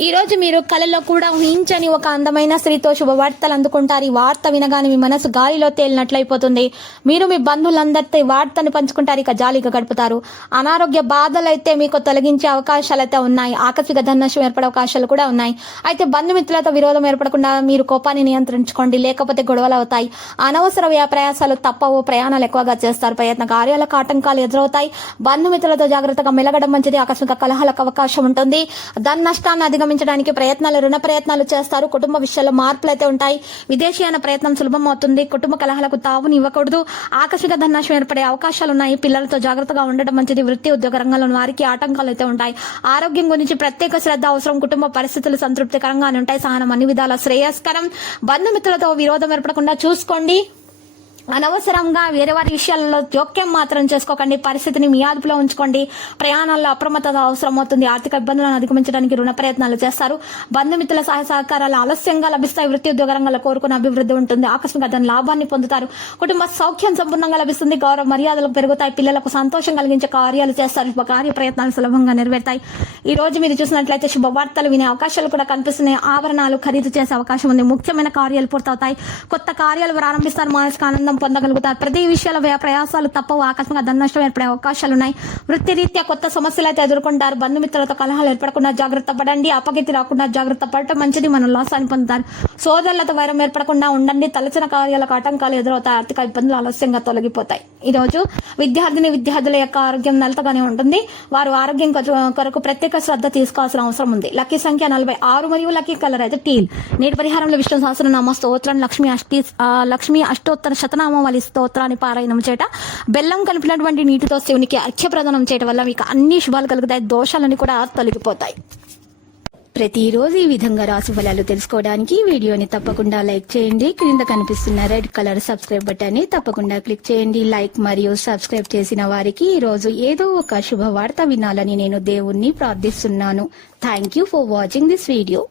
ఈరోజు మీరు కలలో కూడా ఊహించని ఒక అందమైన స్త్రీతో శుభవార్తలు అందుకుంటారు. ఈ వార్త వినగానే మీ మనసు గాలిలో తేలినట్లయిపోతుంది. మీరు మీ బంధువులందరితో ఈ వార్తను పంచుకుంటారు ఇక జాలీగా గడుపుతారు. అనారోగ్య బాధలు అయితే మీకు తొలగించే అవకాశాలు అయితే ఉన్నాయి. ఆకస్మిక ధననష్టం ఏర్పడే అవకాశాలు కూడా ఉన్నాయి. అయితే బంధుమిత్రులతో విరోధం ఏర్పడకుండా మీరు కోపాన్ని నియంత్రించుకోండి. లేకపోతే గొడవలు అవుతాయి. అనవసర ప్రయాసాలు తప్పవు. ప్రయాణాలు ఎక్కువగా చేస్తారు. ప్రయత్న కార్యాలకు ఆటంకాలు ఎదురవుతాయి. బంధుమిత్రులతో జాగ్రత్తగా మెలగడం మంచిది. ఆకస్మిక కలహాలకు అవకాశం ఉంటుంది. ధన నష్టాన్ని అధిగమించడానికి ప్రయత్నాలు రుణ ప్రయత్నాలు చేస్తారు. కుటుంబ విషయాల్లో మార్పులు అయితే ఉంటాయి. విదేశీయాన ప్రయత్నం సులభం అవుతుంది కుటుంబ కలహాలకు తావుని ఇవ్వకూడదు. ఆకస్మిక ధనాశం ఏర్పడే అవకాశాలు ఉన్నాయి పిల్లలతో జాగ్రత్తగా ఉండడం మంచిది. వృత్తి ఉద్యోగ రంగంలో వారికి ఆటంకాలు అయితే ఉంటాయి. ఆరోగ్యం గురించి ప్రత్యేక శ్రద్ధ అవసరం. కుటుంబ పరిస్థితులు సంతృప్తికరంగానే ఉంటాయి. సహనం అన్ని విధాల శ్రేయస్కరం. బంధుమిత్రులతో విరోధం ఏర్పడకుండా చూసుకోండి. అనవసరంగా వేరే వారి విషయాలలో జోక్యం మాత్రం చేసుకోకండి. పరిస్థితిని మీ అదుపులో ఉంచుకోండి. ప్రయాణాల్లో అప్రమత్తత అవసరం అవుతుంది. ఆర్థిక ఇబ్బందులను అధిగమించడానికి రుణ ప్రయత్నాలు చేస్తారు. బంధుమిత్రుల సహాయ సహకారాలు ఆలస్యంగా లభిస్తాయి. వృత్తి ఉద్యోగ రంగంలో కోరుకున్న అభివృద్ధి ఉంటుంది. ఆకస్మిక ధన లాభాన్ని పొందుతారు. కుటుంబ సౌఖ్యం సంపూర్ణంగా లభిస్తుంది. గౌరవ మర్యాదలు పెరుగుతాయి. పిల్లలకు సంతోషం కలిగించే కార్యాలు చేస్తారు. శుభ కార్య ప్రయత్నాలు సులభంగా నెరవేరుతాయి. ఈ రోజు మీరు చూసినట్లయితే శుభవార్తలు వినే అవకాశాలు కూడా కనిపిస్తున్నాయి. ఆభరణాలు ఖరీదు చేసే అవకాశం ఉంది. ముఖ్యమైన కార్యాలు పూర్తవుతాయి. కొత్త కార్యాలు ప్రారంభిస్తారు. మానసిక ఆనందం పొందగలుగుతారు. ప్రతి విషయాల ప్రయాసాలు తప్పవు. ఆకస్మిక ధనష్టం నష్టం ఏర్పడే అవకాశాలు ఉన్నాయి వృత్తిరీత్యా కొత్త సమస్యలు అయితే ఎదుర్కొంటారు. బంధుమిత్రులతో కలహాలు ఏర్పడకుండా జాగ్రత్త పడండి. అపగతి రాకుండా జాగ్రత్త పడటం మంచిది. మనం లాసాన్ని పొందుతారు సోదరులతో వైరం ఏర్పడకుండా ఉండండి. తలచిన కార్యాలకు ఆటంకాలు ఎదురవుతాయి. ఆర్థిక ఇబ్బందులు ఆలస్యంగా తొలగిపోతాయి. ఈ రోజు విద్యార్థిని విద్యార్థుల యొక్క ఆరోగ్యం నలతగానే ఉంటుంది. వారు ఆరోగ్యం కొరకు ప్రత్యేక శ్రద్ధ తీసుకోవాల్సిన అవసరం ఉంది. లక్కీ సంఖ్య నలభై ఆరు మరియు లక్కీ కలర్ అయితే టీల్. నేటి పరిహారంలో విష్ణు సహస్రనామ స్తోత్రం. లక్ష్మి అష్టి లక్ష్మి అష్టోత్తర శతనామావళి స్తోత్రాన్ని పారాయణం చేయట బెల్లం కలిపినటువంటి నీటితో శివునికి అర్ఘ్యప్రదానం చేయటం వల్ల మీకు అన్ని శుభాలు కలుగుతాయి దోషాలన్నీ కూడా తొలగిపోతాయి. ప్రతిరోజు ఈ విధంగా రాసు ఫలాలు తెలుసుకోవడానికి వీడియోని తప్పకుండా లైక్ చేయండి. క్రింద కనిపిస్తున్న రెడ్ కలర్ సబ్స్క్రైబ్ బటన్ని తప్పకుండా క్లిక్ చేయండి. లైక్ మరియు సబ్స్క్రైబ్ చేసిన వారికి ఈ రోజు ఏదో ఒక శుభవార్త వినాలని నేను దేవుణ్ణి ప్రార్థిస్తున్నాను. Thank you for watching this video